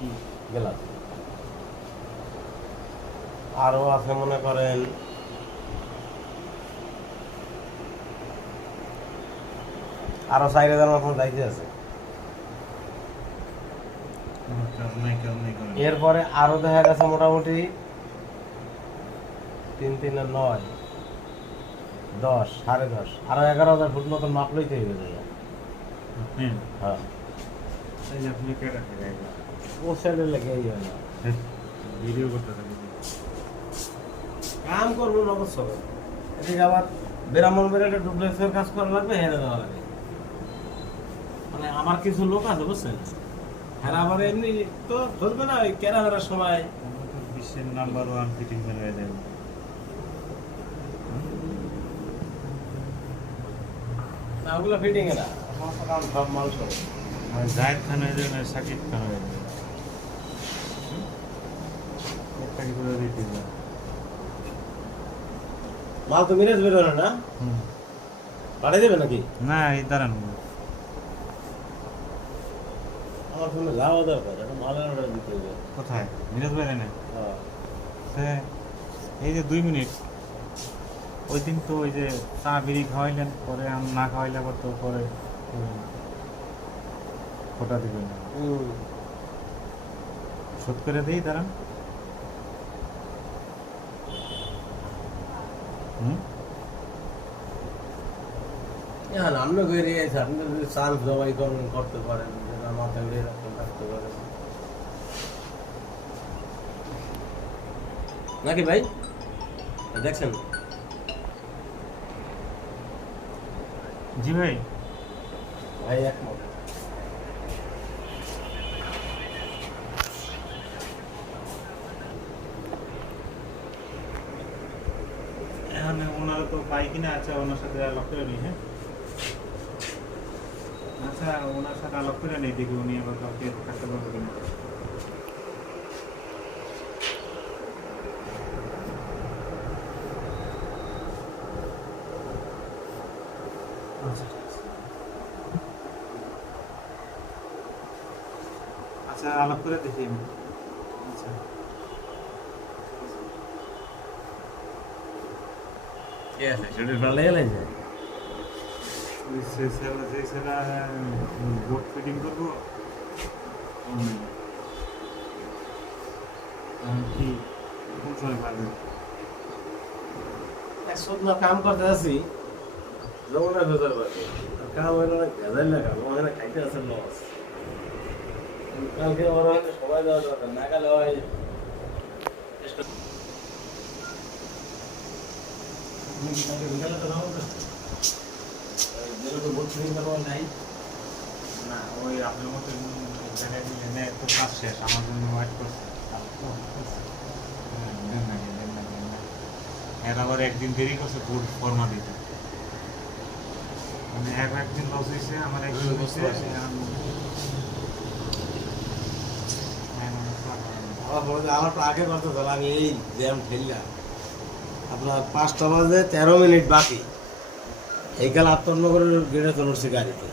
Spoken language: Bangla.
কি গেলাম? আরও আছে মনে করেন আরও চার হাজার মতন যাইতে আছে। এরপরে আরও দেখা গেছে মোটামুটি তিন তিনে নয় দশ সাড়ে দশ আরও এগারো হাজার ফুট মতন মাপ লইতে হইবে জায়গা আপনি? হ্যাঁ। ও সাইডে লেগে না ভিডিও করতে থাকি কাম করব নগদ সবে এদিকে আবার বেরামন বেরাটে ডুপ্লেক্সের কাজ করা লাগবে হেরে দেওয়া লাগে মানে আমার কিছু লোক আছে বুঝছেন হ্যাঁ আবার এমনি তো ধরবে না ওই কেনাকাটার সময় বিশ্বের নাম্বার ওয়ান ফিটিং হয়ে যাবে না ওগুলো ফিটিং এ না সমস্ত কাম সব মাল সব আর খান হয়ে যাবে সাকিব খান হয়ে যাবে একটা কি করে দিতে মাল তো মিরাজ বেরোয় না? হুম। পাঠিয়ে দেবে নাকি? না এই দাঁড়ান। আমার ফোনে যাওয়া দরকার মালের অর্ডার দিতে হবে। কোথায়? মিরাজ না হ্যাঁ। সে এই যে দুই মিনিট ওই দিন তো ওই যে চা বিড়ি খাওয়াইলেন পরে আম না খাওয়াইলে আবার তো পরে ফোটা দিবেন। না শোধ করে দিই দাঁড়ান। আমরা গিয়ে আছে আপনি যদি চান্স জবাই করেন করতে পারেন মাথায় উড়িয়ে রাখতে রাখতে পারেন। নাকি ভাই? দেখছেন? জি ভাই। ভাই একমত এখানে ওনারা তো পাই কিনা আচ্ছা ওনার সাথে আলাপ করে নিই হ্যাঁ? আচ্ছা ওনার সাথে আলাপ করে নেই দেখি উনি আবার কাউকে থাকতে পারবে কিনা। আচ্ছা আলাপ করে দেখি আচ্ছা কে আছে সেটা ভালো গেলেছে সে সেরা যে সেরা বোর্ড ফিটিং করব এখন কি কোন সময় পারবে এক সপ্তাহ কাম করতে আছি জমনা ভেজাল পাবে কাম হইল না ভেজাল না কাম ওখানে খাইতে আছে লস কালকে ওখানে সবাই দেওয়া দরকার না গেলে হয় না ওই আপনার মতো জায়গায় দিলে না না। এর আবার একদিন দেরি করছে বোর্ড ফর্মা দিতে মানে এক একদিন লস হয়েছে আমার একদিন আমার তো আগে কথা আমি এই জ্যাম ঠেললাম আপনার পাঁচটা বাজে তেরো মিনিট বাকি। এই কাল আত্মনগরের চলে উঠছি গাড়িতে